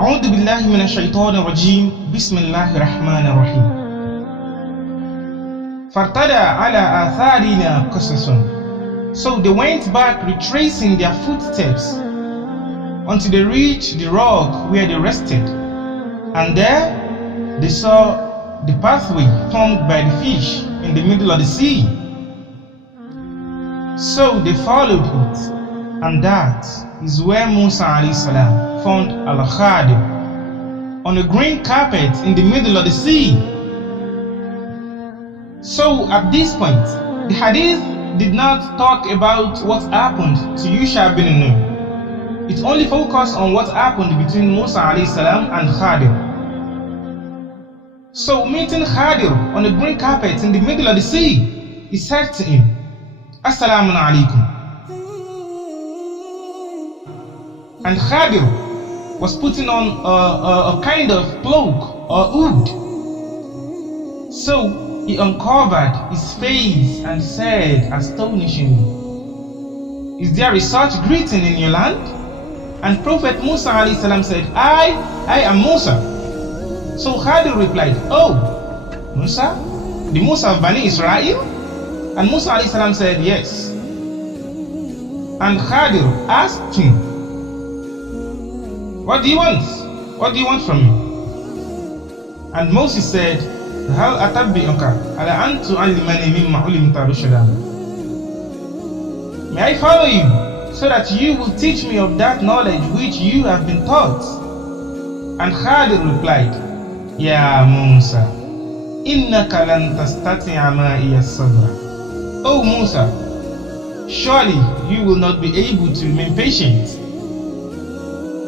أعوذ بالله من الشيطان الرجيم بسم الله الرحمن الرحيم فارتدى على آثارنا قصص. So they went back retracing their footsteps until they reached the rock where they rested, and there they saw the pathway formed by the fish in the middle of the sea. So they followed it, and that is where Musa alayhi salam found Khadir on a green carpet in the middle of the sea. So at this point, the hadith did not talk about what happened to Yusha bin Nun. It only focused on what happened between Musa alayhi salam and Khadir. So meeting Khadir on a green carpet in the middle of the sea, he said to him, Assalamu alaikum. And Khadir was putting on a kind of cloak or hood. So he uncovered his face and said astonishingly, Is there a such greeting in your land? And Prophet Musa alayhi salam said, I am Musa. So Khadir replied, Oh, Musa? The Musa of Bani Israel? And Musa alayhi salam said, Yes. And Khadir asked him, What do you want? What do you want from me? And Moses said, Hal atabbi'uka ala an tu'allimani mimma ulimta rushdan. May I follow you so that you will teach me of that knowledge which you have been taught? And Khadir replied, Ya Musa, innaka lan tastati'a ma'iya sabra. Oh Musa, surely you will not be able to remain patient.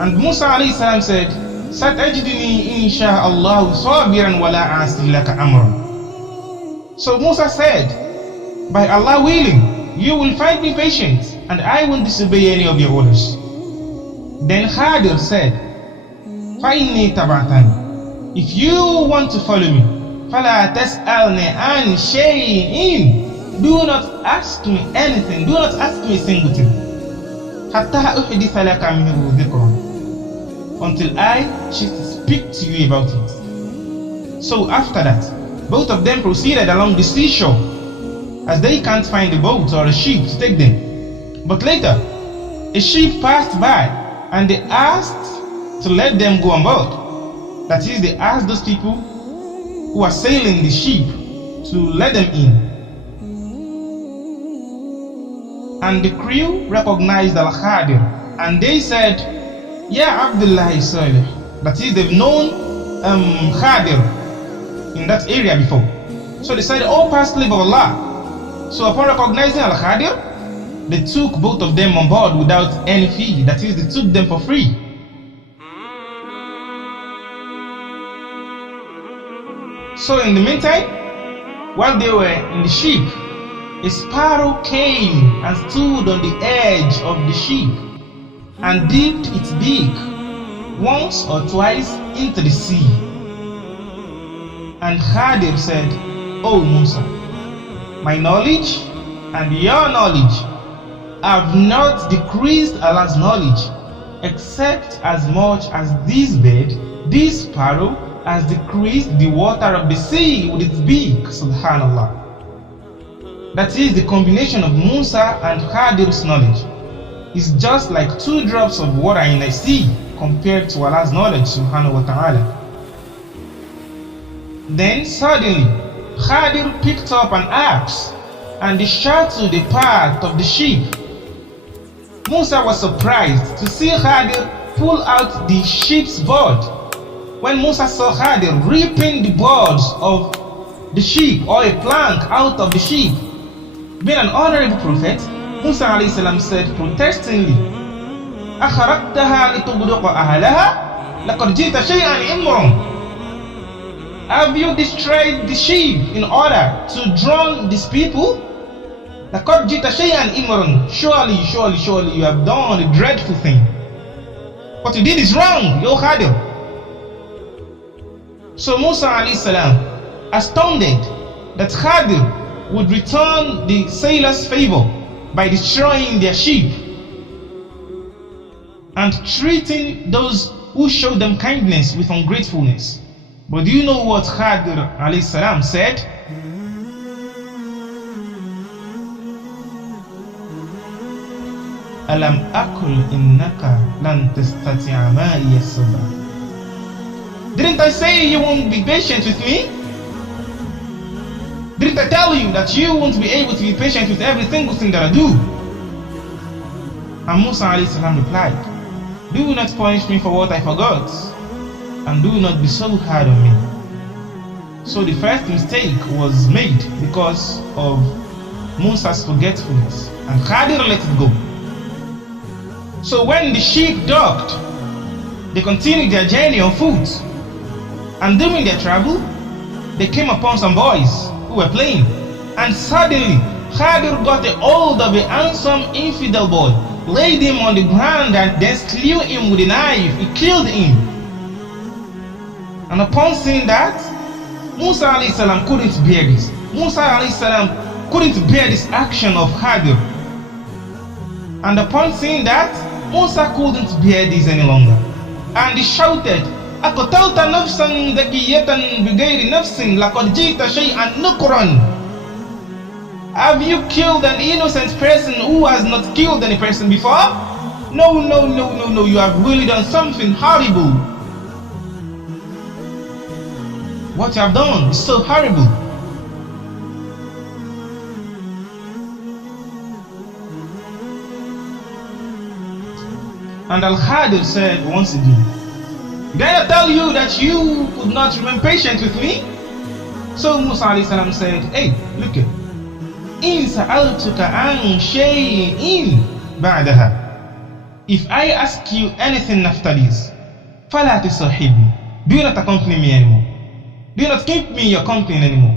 And Musa alayhi salam said, Satajiduni insha'Allah sabiran wa la a'si laka amran. So Musa said, By Allah willing, you will find me patient, and I won't disobey any of your orders. Then Khadir said, Fa'inni tabatani. If you want to follow me, fala tas'alni an shay'in. Do not ask me anything. Do not ask me a single thing. Hatta uhditha laka minhu dhikran. Until I should speak to you about it. So after that, both of them proceeded along the seashore, as they can't find a boat or a ship to take them. But later, a ship passed by, and they asked to let them go on board. That is, they asked those people who are sailing the ship to let them in. And the crew recognized Khadir, and they said, Ya Abdullah Salih. That is, they've known Khadir in that area before. So they said, Oh, past slave of Allah. So upon recognizing Khadir, they took both of them on board without any fee. That is, they took them for free. So in the meantime, while they were in the ship, a sparrow came and stood on the edge of the ship and dipped its beak once or twice into the sea. And Khadir said, Oh Musa, my knowledge and your knowledge have not decreased Allah's knowledge, except as much as this bird, this sparrow, has decreased the water of the sea with its beak. Subhanallah. That is, the combination of Musa and Khadir's knowledge is just like 2 drops of water in a sea compared to Allah's knowledge, subhanahu wa ta'ala. Then suddenly, Khadir picked up an axe and he shot to the path of the ship. Musa was surprised to see Khadir pull out the ship's board. When Musa saw Khadir ripping the boards of the ship or a plank out of the ship, being an honorable prophet, Musa alayhi salam said protestingly, أَخَرَقْتَهَا لِتُبْرِقَ أَهْلَهَا لَقَدْ جِئْتَ شَيْئًا إِمْرًا. Have you destroyed the ship in order to drown these people? لَقَدْ جِئْتَ شَيْئًا إِمْرًا. Surely you have done a dreadful thing. What you did is wrong, yo Khadir. So Musa alayhi salam, astounded that Khadir would return the sailors' favor by destroying their ship and treating those who showed them kindness with ungratefulness. But do you know what Khadir alayhi salam said? Alam akul innaka lan tastati'a ma'iya sabra. Didn't I say you won't be patient with me? Didn't I tell you that you won't be able to be patient with every single thing that I do? And Musa alayhi salam replied, do not punish me for what I forgot, and do not be so hard on me. So the first mistake was made because of Musa's forgetfulness, and Khadir let it go. So when the sheep docked, they continued their journey on foot, and during their travel, they came upon some boys who were playing, and suddenly Khadir got a hold of a handsome infidel boy, laid him on the ground, and then slew him with a knife. He killed him. And upon seeing that, Musa alayhi salam couldn't bear this. Musa alayhi salam couldn't bear this action of Khadir. And upon seeing that, Musa couldn't bear this any longer. And he shouted, أَقْتَلْتَ نَفْسًا ذَكِيَّةً بِغَيْرِ نَفْسٍ لَقَدْ جِئْتَ شَيْئًا نُكْرًا. Have you killed an innocent person who has not killed any person before? No, you have really done something horrible. What you have done is so horrible. And Al-Khadir said once again, did I tell you that you could not remain patient with me? So Musa alayhi salam said, hey, look it. إِن سَأَلْتُكَ عَنْ شَيْءٍ بَعْدَهَا. If I ask you anything after this, فَلَا تُصَحِبْنِي. Do not accompany me anymore. Do not keep me in your company anymore.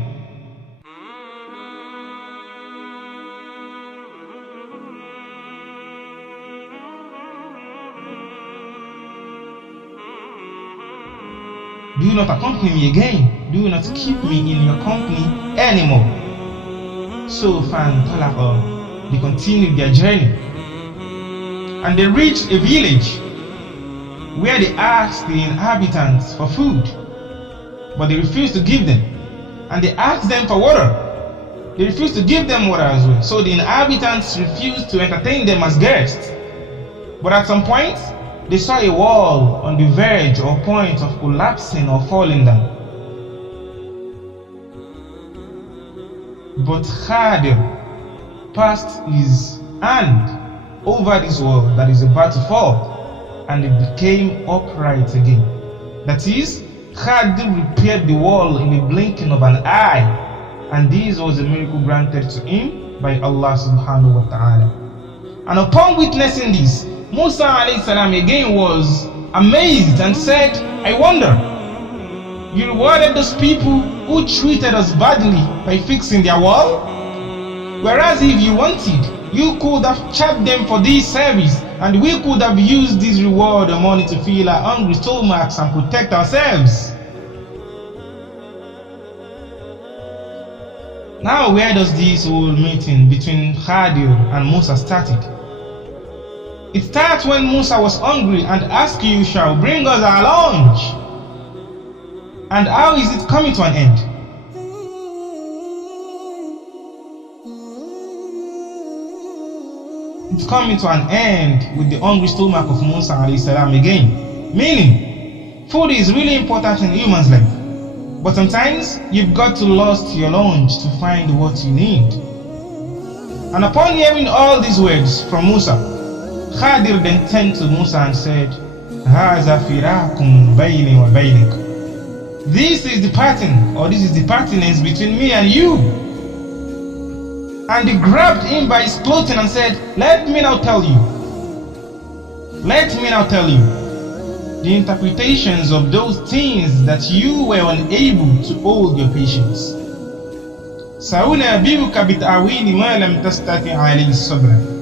Do not accompany me again. Do not keep me in your company anymore. So they continued their journey, and they reached a village where they asked the inhabitants for food, but they refused to give them. And they asked them for water. They refused to give them water as well. So the inhabitants refused to entertain them as guests. But at some point, they saw a wall on the verge or point of collapsing or falling down. But Khadir passed his hand over this wall that is about to fall, and it became upright again. That is, Khadir repaired the wall in the blinking of an eye, and this was a miracle granted to him by Allah subhanahu wa ta'ala. And upon witnessing this, Musa alayhi salam again was amazed and said, I wonder, you rewarded those people who treated us badly by fixing their wall? Whereas if you wanted, you could have charged them for this service, and we could have used this reward or money to fill our hungry stomachs and protect ourselves. Now where does this whole meeting between Khadir and Musa started? It starts when Musa was hungry and asked you shall bring us our lunch. And how is it coming to an end? It's coming to an end with the hungry stomach of Musa alayhi salam again. Meaning, food is really important in humans' life. But sometimes you've got to lost your lunch to find what you need. And upon hearing all these words from Musa, Khadir then turned to Musa and said, هَذَا فِرَاقٌ بَيْنِي وَبَيْنِكَ. This is the pattern, or this is the partners between me and you. And he grabbed him by his clothing and said, let me now tell you. Let me now tell you the interpretations of those things that you were unable to hold your patience. سَأُنَبِّئُكَ بِتَأْوِيلِ مَا لَمْ تَسْتَطِعْ عَلَيْهِ الصَّبْرَ.